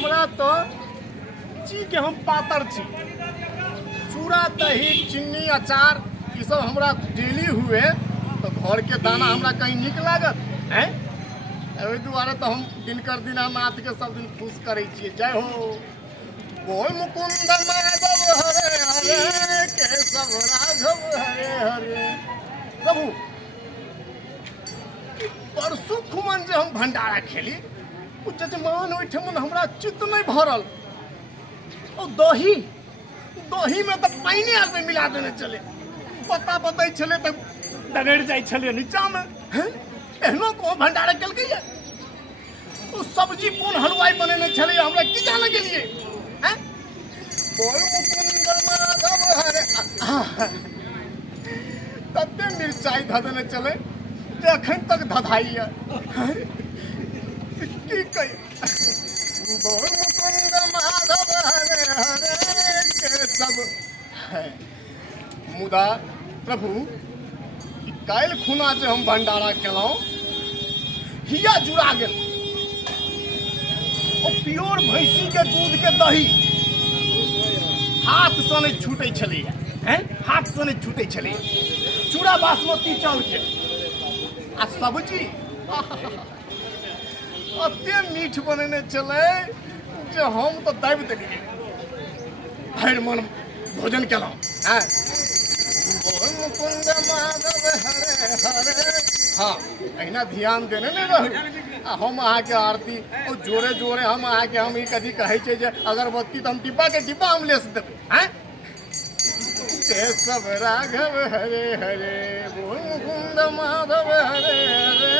हमरा तो जी के हम पातर छी। चूड़ा दही चीनी अचार ये सब हमरा डेली हुए तो घर के दाना हमरा कहीं निक लागत हैं। ओहि दुआरे तो हम दिनकर दीनानाथ के सब दिन खुश करे छियै। जय हो बोल मुकुंद माधव हरे हरे केशव राघव हरे हरे। प्रभु परसू खुमन जे हम भंडारा खेली ओ जजमान ओहिठमन हमरा चित्त नहीं भरल। ओ दही में तो पानी आर में मिला देने चले पता बता चले तो दगड़ जाए चले नीचा में एहनो को भंडारा केलकै ये। ओ सब्जी कोन हलवाई बनेने चले हमरा की जाने के लिए हैं। बोल मुकुंद माधव हरे तते मिर्चाई ध देने चले जे अखन तक धधाई है की कही। बोल मुकुंद माधव हरे हरे के सब है मुदा प्रभु काल खुना जे हम भंडारा केलहुँ हिया जुड़ा गेल। ओ प्योर भैंसी के दूध के दही हाथ से नहीं छूटे छले हैं, हाथ से नहीं छूटे छले। चूड़ा बासमती चाउर के आ सब्जी अते मीठ बनेने चले जे हम तो दाबि देलियै। भरि मन भोजन केलहुँ हैं। मुकुंद माधव हरे हरे। हाँ अहिना ध्यान देने नहीं रहू। हम अहाँ के आरती और जोरे जोरे हम अहाँ के हम ई कथी कहै छै जे अगरबत्ती तो हम डिब्बा के डिब्बा हम लेस देबै हैं। केशव राघव हरे हरे बोल मुकुंद माधव हरे हरे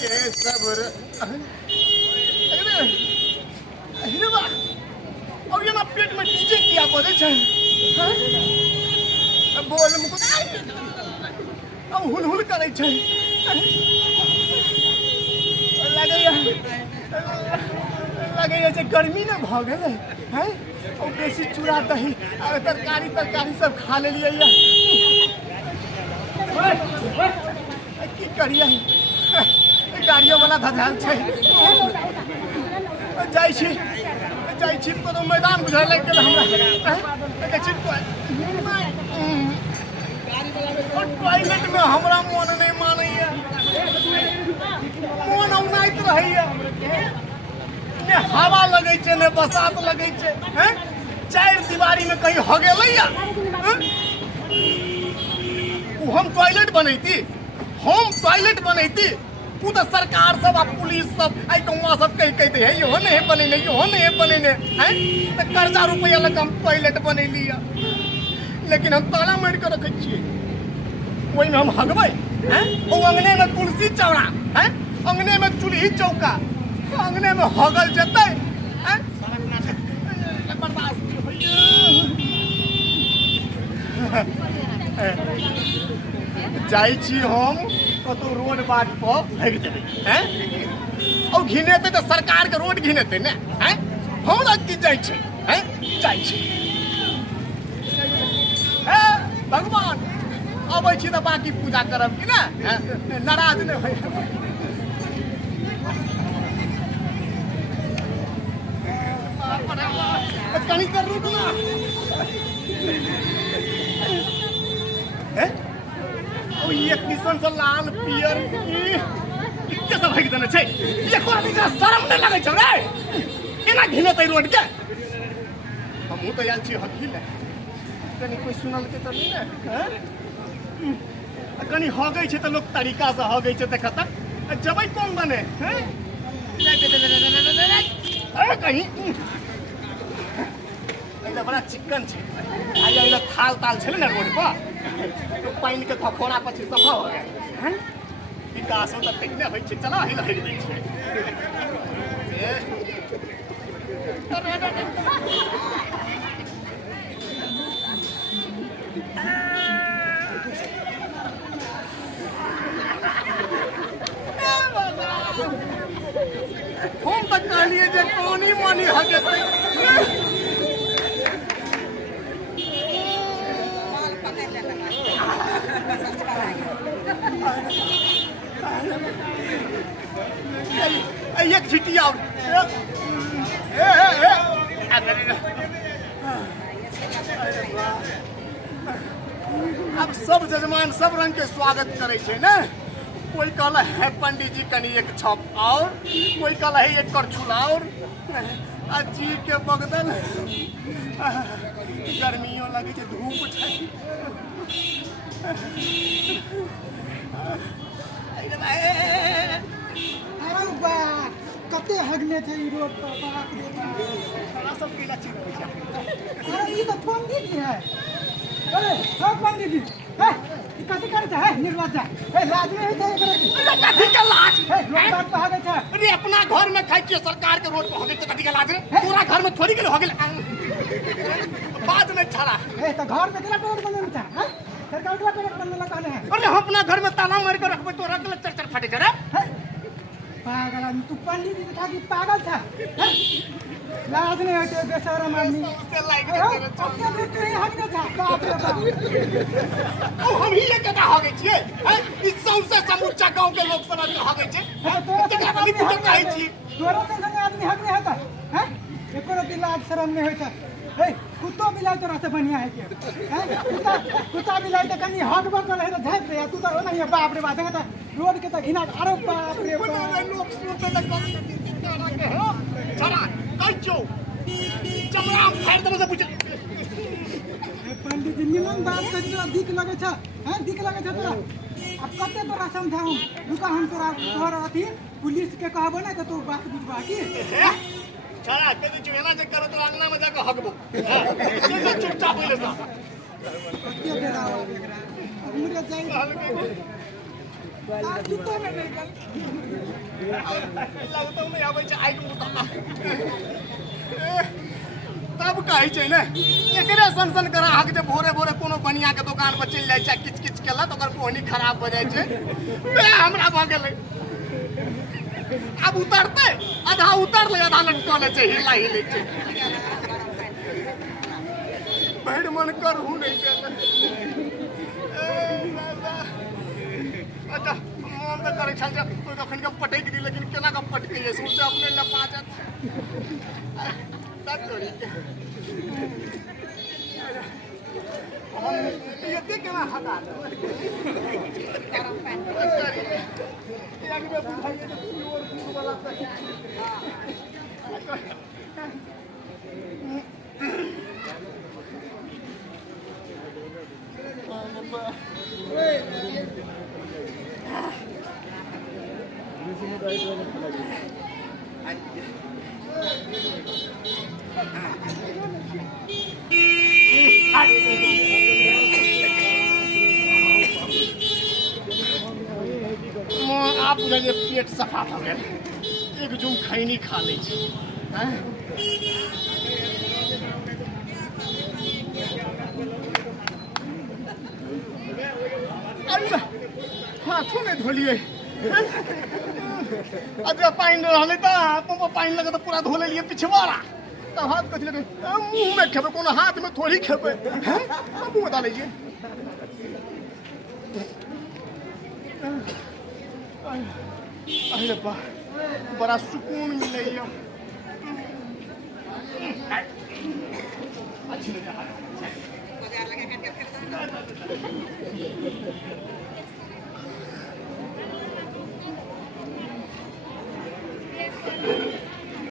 केशव अरे वाह अब ये ना पेट में डीजे किया बजे छै बोल मुकुंद अब हुल करे छै लगैया जे गर्मी ने भ गेलै हैं। और बेसी चूड़ा दही और तरकारी सब खा लेलियै की करियै। गाड़ियों वाला धधाल छै जाइ छी कोनो मैदान बुझाय लागि गेल हमरा। टॉयलेट में हमरा मन नहीं मानैया मन औनाइत रहैया ने हवा लगे छै ने बसात लगे छै हैं। चार दीवारी में कहीं हो गेलैया हम टॉयलेट बनैती तू तो सरकार सब आ पुलिस सब आई कौआ सब कही दे है यो नहीं बनेने हैं। तो कर्जा रुपया लग हम टॉयलेट बनैली लेकिन हम ताला मार के रखे छियै। वही में हम हगबै हैं। ओ अंगने में तुलसी चौड़ा हैं, अंगने में चूल्ही चौका अंगने में हगल जेतै हैं। जाइ छी हम कतौ रोड बाट पर भागि देबै हैं। और घिनेतै तो सरकार के रोड घिनेतै ने हैं। हमरा की जाइ छै हैं जाइ छी भगवान अबै छी तो बाकी पूजा करब कि ना नाराज नहीं होइ। कहीं कर रुक ना ये किशन से लाल पियर के सब भाग देने छै। ये कोई शर्म नहीं लगे छै रे एना घिनेतै रोड के। हमहूँ तो आयल छी हकील कनी कोई सुनल के तो नहीं है। कनी हगै छै तो लोग तरीका से हगै छै देखा तक जबै कौन बने हैं। कहीं बड़ा चिक्कन छै आई थाल ताल छलै ने रोड पर पानि के खखोरा पछि सफा हो गया विकास तो तकने होइ छै। चला हिल हिल दै छै हम तो कहलिए जे पानी मानी हगेतै एक छिटिया अब सब जजमान सब रंग के स्वागत करे छे ना। कोई कहला है पंडित जी कनी एक छप और, कोई कहला है एक करछुल और। जी के बगदल गर्मियों लगे छे, धूप छे। अरे बा कते हगने थे ई रोड पर, बाप रे बाप। सारा सब पीला चीज होय छे। अरे ई तो पंडित जी है। अरे हो पंडित जी, हे ई कथि करत है निर्वाजा? हे लाज नहीं होते एकरा? कथी के लाज? हे रोड पर भागे छे। अरे अपना घर में खाई छियै, सरकार के रोड पर हो गेल त कथी के लाज रे? तोरा घर में थोड़ी के हो गेल। बात नहीं छड़ा। हे तो घर में केला टोट बनल था, हैं? सरकार केला टोट बनल कहले है। अरे हम अपना घर में ताला मार के रखबे, तोरा के चर फटे छे रे। हे पागल आदमी, तू पंडित जी था कि पागल था? हैं? लाज नहीं होते बेशरम आदमी। से लाइक हे हो, अपने दूर तू ही हगने था, बाप रे बाप। ओ हम ही एकटा हो गए छियै। ई सौंसे समूचा गांव के लोग सब हो गए छे। हे तोरा से तकरा आदमी कुछ हगने कहै है। छी। तोरा से संगे आदमी हगने है त, हैं? एको रति लाज शरम नहीं होता। हे कुत्तो बिलाई तोरा से बढ़िया है के? हैं? कुत्ता बिलाई त कनी हगबा करे त झाप दे, तू त ओना बाप रे बाप। देखा त रोड के त घिना, अरे बाप रे बाप। लोग सुनते त तारा के हो छड़ा कह छो। चमड़ा फाड़ देबे से पूछ। पंडित जी निमन बात कर, तोरा दिक लगे छ, हैं? दिक लगे छ तोरा? अब कते तोरा समझाऊं? रुका हम तोरा अथी पुलिस के कहबो ना त तू बात बुझबा की? छड़ा कह दी एना जे करो तो अंगना में जाके हगबो। चल चुपचाप बैठ जा। कते डरावा एकरा। मुरे जाई आ कुत्तो में नहीं गल। लगतो नहीं आबै छै आइ मुता। तब कहै छै ने एकरे सन करा हक जे भोरे भोरे कोनो बनिया के दुकान पर चल जाइ छै, किच किच केला तो ओकर पोहनी खराब भ जाइ छै। बे हमरा भ गेलै। अब उतरते आधा उतर ले, आधा लटकले छै, हिला हिलै छै। भैर मन करहु नहीं केले। अच्छा मन तो करे छल जे कोई कखन के पटक दी, लेकिन केना के पटके ये सोचे अपने लपा जात। तब छोड़ी के हम ये केना हटा दे। एक में बुझाइए जे प्योर फूड वाला पैकेट। आप बुझाइए पेट सफा भ गेल, एक झुम खैनी खा लै छी। हाथों में धोलिए। अच्छा पानी रहले त पंप पानी लगे तो पूरा धो ले लिए पिछवाड़ा। तब हाथ कथी लगे मुंह में खेबे, कोनो हाथ में थोड़ी खेबे। मुंह में डाल लीजिए। अरे बा बड़ा सुकून मिले।